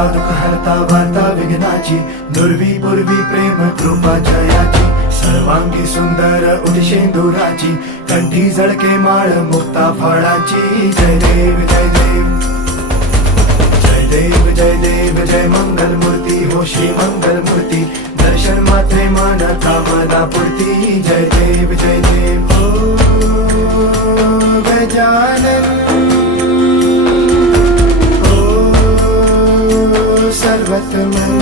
हरता दुःख हरता वार्ता विघ्नाची, दुर्वी पूर्वी प्रेम कृपा जयाची, सर्वांगी सुंदर उदिशेंदुराची, कंठी झळके माळ मुक्ता फळाची. जय देव जय देव जय देव जय देव जय मंगल मूर्ती हो श्री मंगल मूर्ती, दर्शन मात्रे मन कामना पूर्ती. जय देव जय देव हो गजानन हो सर्वतमन.